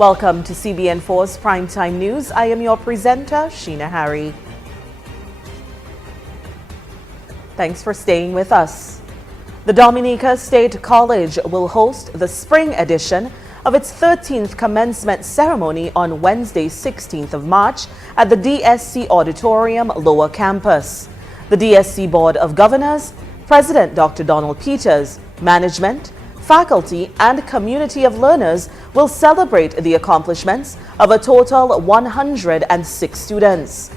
Welcome to CBN4's Primetime News. I am your presenter, Sheena Harry. Thanks for staying with us. The Dominica State College will host the spring edition of its 13th commencement ceremony on Wednesday, 16th of March at the DSC Auditorium Lower Campus. The DSC Board of Governors, President Dr. Donald Peters, management, faculty and community of learners will celebrate the accomplishments of a total 106 students.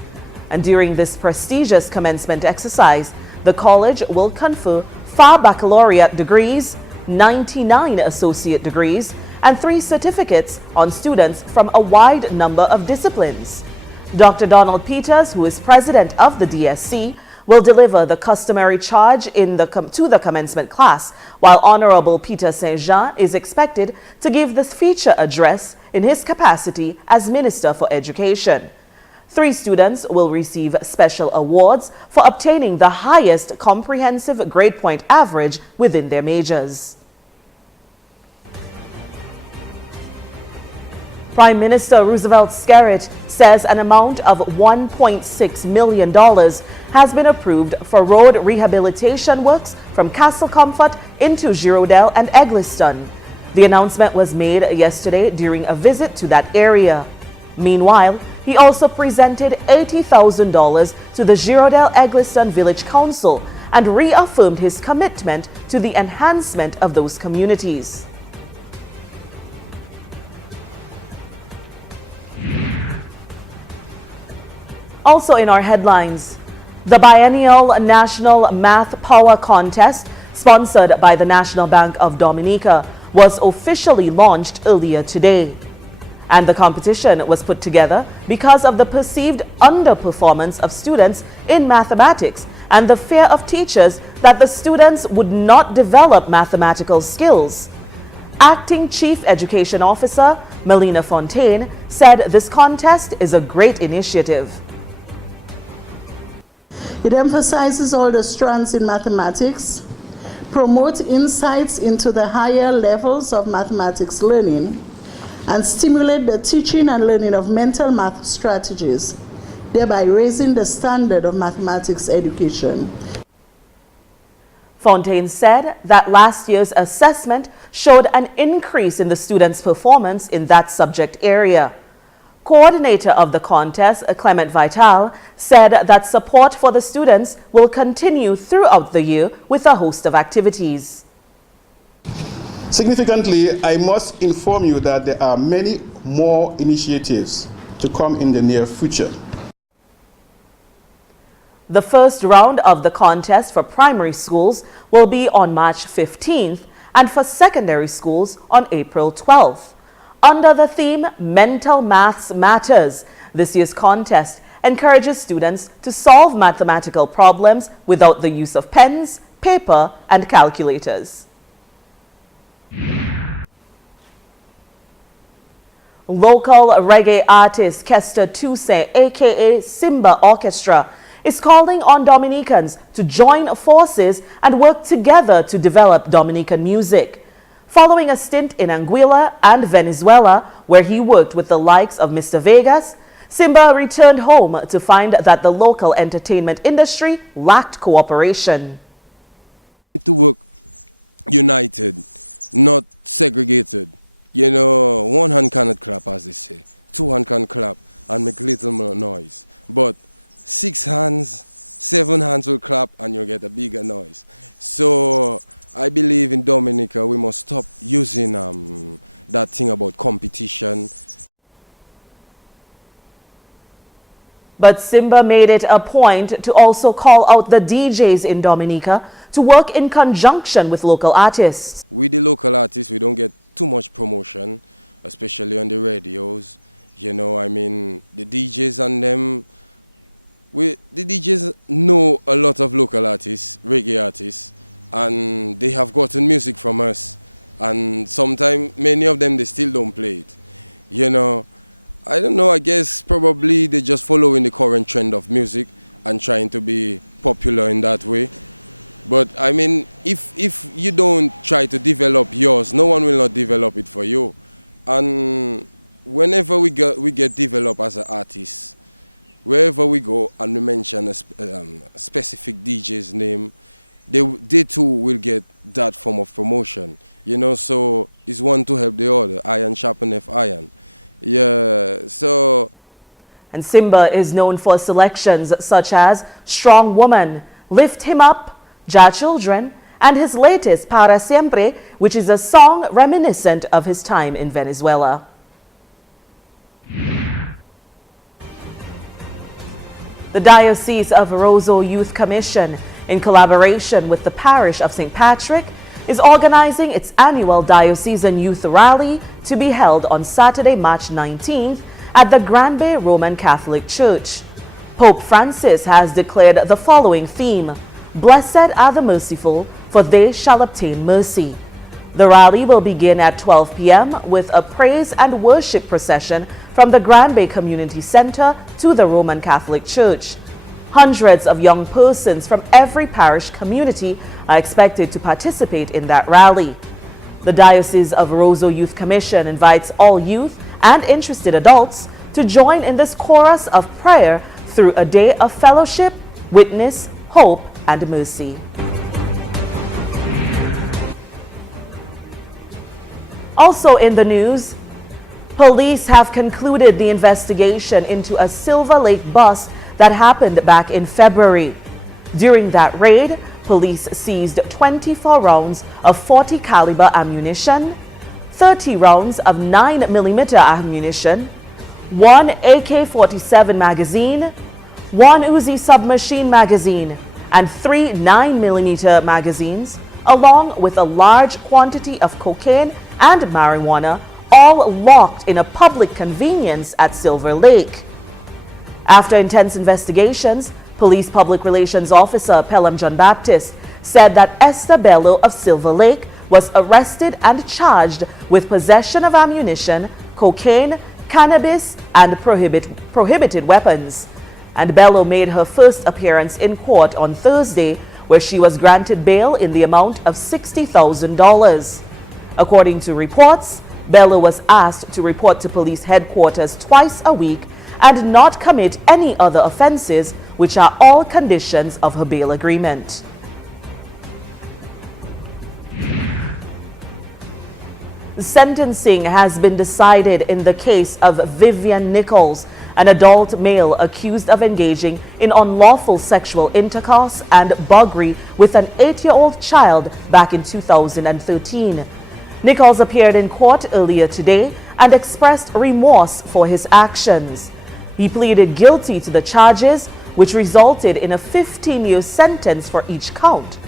And during this prestigious commencement exercise, the college will confer 5 baccalaureate degrees, 99 associate degrees, and 3 certificates on students from a wide number of disciplines. Dr. Donald Peters, who is president of the DSC, will deliver the customary charge to the commencement class, while Honorable Peter St. Jean is expected to give the feature address in his capacity as Minister for Education. 3 students will receive special awards for obtaining the highest comprehensive grade point average within their majors. Prime Minister Roosevelt Skerrit says an amount of $1.6 million has been approved for road rehabilitation works from Castle Comfort into Girondelle and Egliston. The announcement was made yesterday during a visit to that area. Meanwhile, he also presented $80,000 to the Girondelle-Egliston Village Council and reaffirmed his commitment to the enhancement of those communities. Also in our headlines, the biennial National Math Power Contest, sponsored by the National Bank of Dominica, was officially launched earlier today. And the competition was put together because of the perceived underperformance of students in mathematics and the fear of teachers that the students would not develop mathematical skills. Acting Chief Education Officer Melina Fontaine said this contest is a great initiative. It emphasizes all the strands in mathematics, promotes insights into the higher levels of mathematics learning, and stimulate the teaching and learning of mental math strategies, thereby raising the standard of mathematics education. Fontaine said that last year's assessment showed an increase in the students' performance in that subject area. Coordinator of the contest, Clement Vital, said that support for the students will continue throughout the year with a host of activities. Significantly, I must inform you that there are many more initiatives to come in the near future. The first round of the contest for primary schools will be on March 15th and for secondary schools on April 12th. Under the theme Mental Maths Matters, this year's contest encourages students to solve mathematical problems without the use of pens, paper, and calculators. Local reggae artist Kester Toussaint, aka Simba Orchestra, is calling on Dominicans to join forces and work together to develop Dominican music. Following a stint in Anguilla and Venezuela, where he worked with the likes of Mr. Vegas, Simba returned home to find that the local entertainment industry lacked cooperation. To work united, not segregated. You know, one hand cannot clap, as they say. 2 hands can clap and make little more noise. But 6 hands, 7 hands will clap and you'll get a bigger noise. So I believe in Dominica we must stop using that thing about competition. But Simba made it a point to also call out the DJs in Dominica to work in conjunction with local artists. With the local artists, we don't get too much promotion, especially on the radios. You know, I mean, the DJs and them, the DJs know a lot of local artists, reggae artists, and they have gotten music from us. And sometimes, many of them, they still don't play it. You know, I don't know, I guess probably they're just following the current trend of music and trying to be popular in that way. But I mean, if you don't try to develop yours, no one will not develop it for you. And whenever we get developed as an artist, wherever we go and we mention a specific DJ's name, they too will get that form of promotion. You know, so it's one to help the other. Iron sharpeneth iron. Yeah, so. And Simba is known for selections such as Strong Woman, Lift Him Up, Ja Children, and his latest Para Siempre, which is a song reminiscent of his time in Venezuela. The Diocese of Roseau Youth Commission, in collaboration with the Parish of St. Patrick, is organizing its annual Diocesan Youth Rally to be held on Saturday, March 19th at the Grand Bay Roman Catholic Church. Pope Francis has declared the following theme: Blessed are the merciful, for they shall obtain mercy. The rally will begin at 12 p.m. with a praise and worship procession from the Grand Bay Community Center to the Roman Catholic Church. Hundreds of young persons from every parish community are expected to participate in that rally. The Diocese of Roseau Youth Commission invites all youth and interested adults to join in this chorus of prayer through a day of fellowship, witness, hope, and mercy. Also in the news, police have concluded the investigation into a Silver Lake bust that happened back in February. During that raid, police seized 24 rounds of 40 caliber ammunition, 30 rounds of 9mm ammunition, one AK-47 magazine, one Uzi submachine magazine, and 3 9mm magazines, along with a large quantity of cocaine and marijuana, all locked in a public convenience at Silver Lake. After intense investigations, Police Public Relations Officer Pelham John Baptist said that Esther Bello of Silver Lake was arrested and charged with possession of ammunition, cocaine, cannabis, and prohibited weapons. And Bello made her first appearance in court on Thursday, where she was granted bail in the amount of $60,000. According to reports, Bello was asked to report to police headquarters twice a week and not commit any other offenses, which are all conditions of her bail agreement. Sentencing has been decided in the case of Vivian Nichols, an adult male accused of engaging in unlawful sexual intercourse and buggery with an 8-year-old child back in 2013. Nichols appeared in court earlier today and expressed remorse for his actions. He pleaded guilty to the charges, which resulted in a 15-year sentence for each count.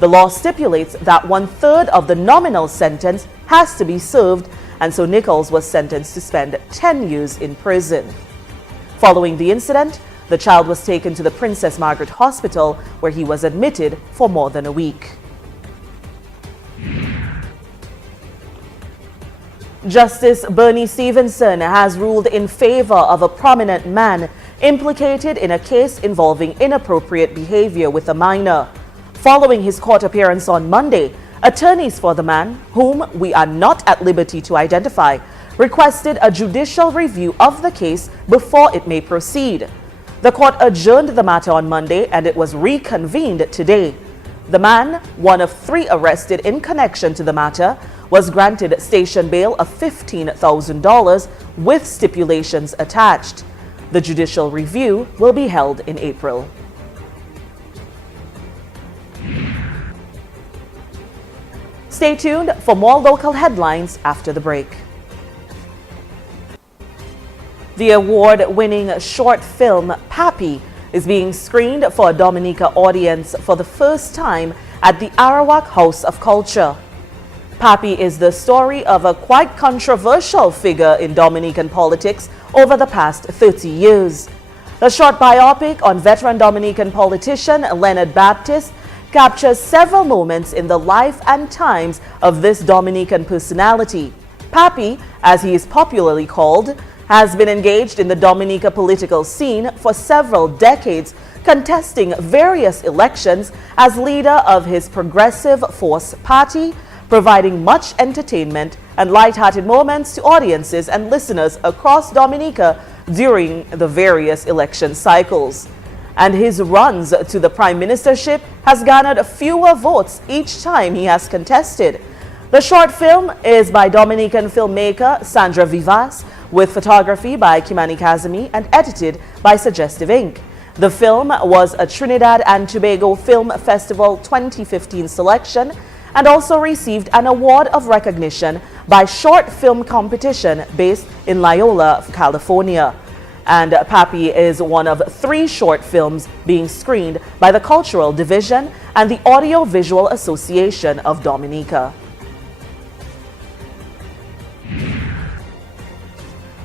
The law stipulates that 1/3 of the nominal sentence has to be served, and so Nichols was sentenced to spend 10 years in prison. Following the incident, the child was taken to the Princess Margaret Hospital, where he was admitted for more than a week. Justice Bernie Stevenson has ruled in favor of a prominent man implicated in a case involving inappropriate behavior with a minor. Following his court appearance on Monday, attorneys for the man, whom we are not at liberty to identify, requested a judicial review of the case before it may proceed. The court adjourned the matter on Monday and it was reconvened today. The man, one of 3 arrested in connection to the matter, was granted station bail of $15,000 with stipulations attached. The judicial review will be held in April. Stay tuned for more local headlines after the break. The award-winning short film Papi is being screened for a Dominica audience for the first time at the Arawak House of Culture. Papi is the story of a quite controversial figure in Dominican politics over the past 30 years. The short biopic on veteran Dominican politician Leonard Baptist captures several moments in the life and times of this Dominican personality. Papi, as he is popularly called, has been engaged in the Dominica political scene for several decades, contesting various elections as leader of his Progressive Force Party, providing much entertainment and light-hearted moments to audiences and listeners across Dominica during the various election cycles. And his runs to the prime ministership has garnered fewer votes each time he has contested. The short film is by Dominican filmmaker Sandra Vivas, with photography by Kimani Kazemi and edited by Suggestive Inc. The film was a Trinidad and Tobago Film Festival 2015 selection and also received an award of recognition by Short Film Competition based in Loyola, California. And Papi is one of 3 short films being screened by the Cultural Division and the Audio Visual Association of Dominica.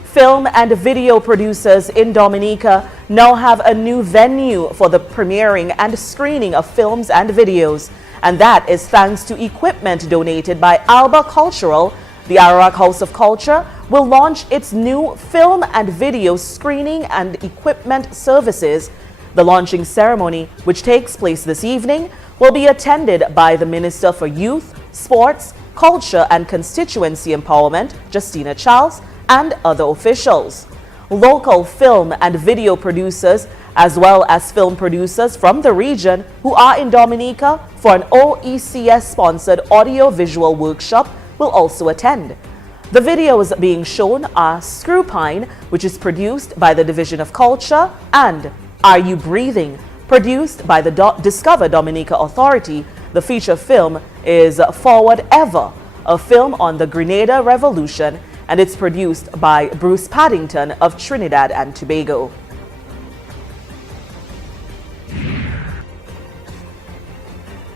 Film and video producers in Dominica now have a new venue for the premiering and screening of films and videos, and that is thanks to equipment donated by Alba Cultural. The Ararak House of Culture will launch its new film and video screening and equipment services. The launching ceremony, which takes place this evening, will be attended by the Minister for Youth, Sports, Culture and Constituency Empowerment, Justina Charles, and other officials. Local film and video producers, as well as film producers from the region who are in Dominica for an OECS-sponsored audio-visual workshop, will also attend. The videos being shown are Screw Pine, which is produced by the Division of Culture, and Are You Breathing, produced by the Discover Dominica Authority. The feature film is Forward Ever, a film on the Grenada Revolution, and it's produced by Bruce Paddington of Trinidad and Tobago.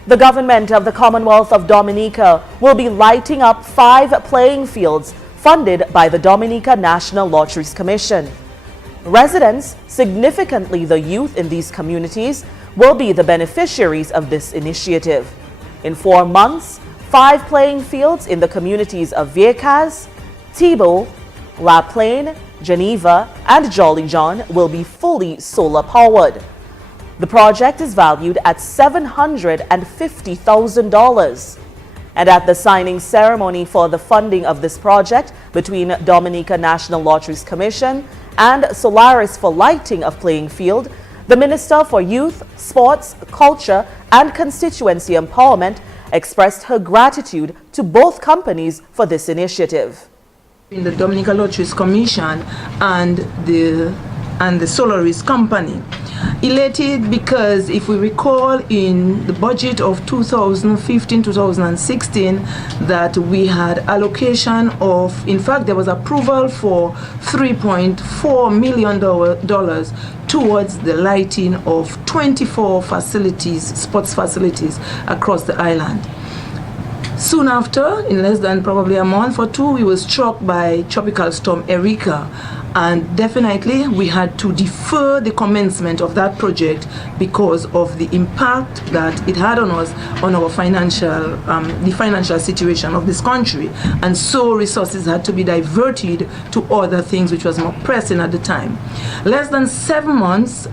The government of the Commonwealth of Dominica will be lighting up 5 playing fields funded by the Dominica National Lotteries Commission. Residents, significantly the youth in these communities, will be the beneficiaries of this initiative. In 4 months, 5 playing fields in the communities of Vieques, Thibault, La Plaine, Geneva, and Jolly John will be fully solar powered. The project is valued at $750,000. And at the signing ceremony for the funding of this project between Dominica National Lotteries Commission and Solaris for lighting of playing field, the Minister for Youth, Sports, Culture and Constituency Empowerment expressed her gratitude to both companies for this initiative. In the Dominica Lotteries Commission and the Solaris company. Elated because if we recall in the budget of 2015-2016 that we had allocation of, in fact there was approval for $3.4 million towards the lighting of 24 facilities, sports facilities across the island. Soon after, in less than probably a month or 2, we were struck by Tropical Storm Erika, and definitely we had to defer the commencement of that project because of the impact that it had on us, on our financial, the financial situation of this country, and so resources had to be diverted to other things which was more pressing at the time. Less than 7 months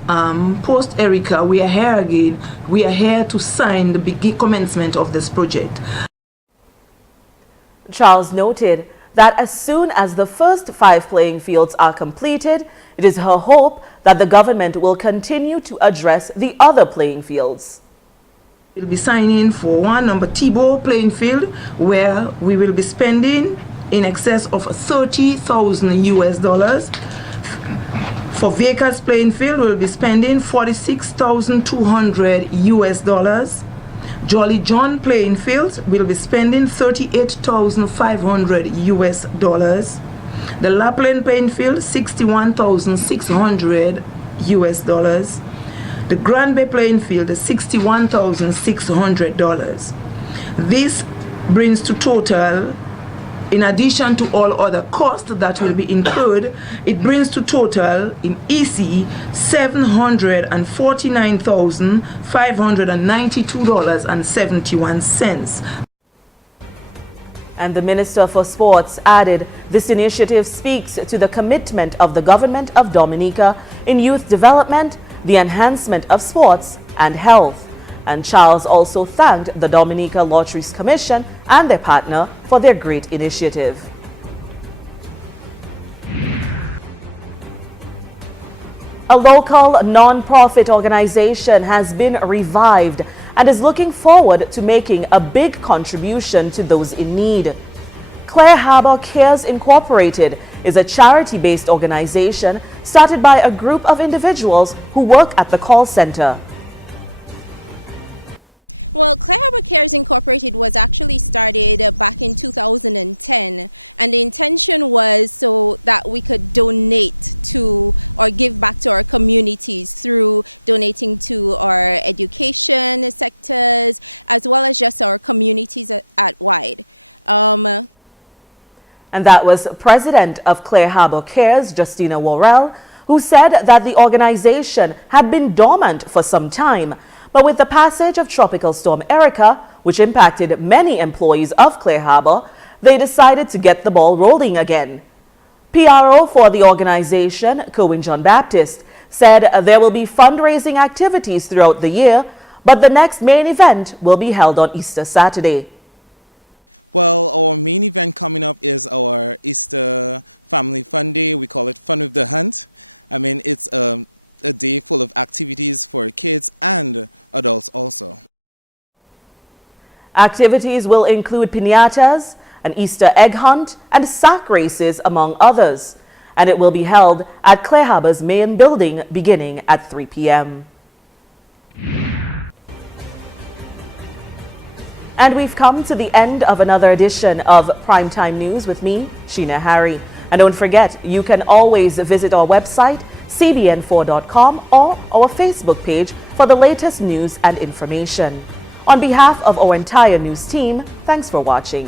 post Erika, we are here again. We are here to sign the commencement of this project. Charles noted that as soon as the first 5 playing fields are completed, it is her hope that the government will continue to address the other playing fields. We'll be signing for one number Thibault playing field, where we will be spending in excess of $30,000. For Vieques playing field, we'll be spending $46,200. Jolly John playing field will be spending $38,500. The La Plaine playing field, $61,600. The Grand Bay playing field is $61,600. This brings to total, in addition to all other costs that will be incurred, it brings to total in EC $749,592.71. And the Minister for Sports added, this initiative speaks to the commitment of the government of Dominica in youth development, the enhancement of sports and health. And Charles also thanked the Dominica Lotteries Commission and their partner for their great initiative. A local non-profit organization has been revived and is looking forward to making a big contribution to those in need. Clare Harbor Cares Incorporated is a charity-based organization started by a group of individuals who work at the call center. Well, Clare Harbor Cares Incorporated was actually started back in 2010, and the intention was so that we could donate to or give back to our communities through donating to our education sectors as well as just our communities at wide. And that was President of Clare Harbor Cares, Justina Worrell, who said that the organization had been dormant for some time. But with the passage of Tropical Storm Erica, which impacted many employees of Clare Harbor, they decided to get the ball rolling again. PRO for the organization, Kerwin John Baptist, said there will be fundraising activities throughout the year, but the next main event will be held on Easter Saturday. Well, our main event coming up is our Easter Family Fun Day. We call it Fun with the Hunt. I mean, it's a day full of activities for kids and adults also. Activities will include piñatas, an Easter egg hunt, and sack races, among others. And it will be held at Clare Harbor's main building beginning at 3 p.m. And we've come to the end of another edition of Primetime News with me, Sheena Harry. And don't forget, you can always visit our website, cbn4.com, or our Facebook page for the latest news and information. On behalf of our entire news team, thanks for watching.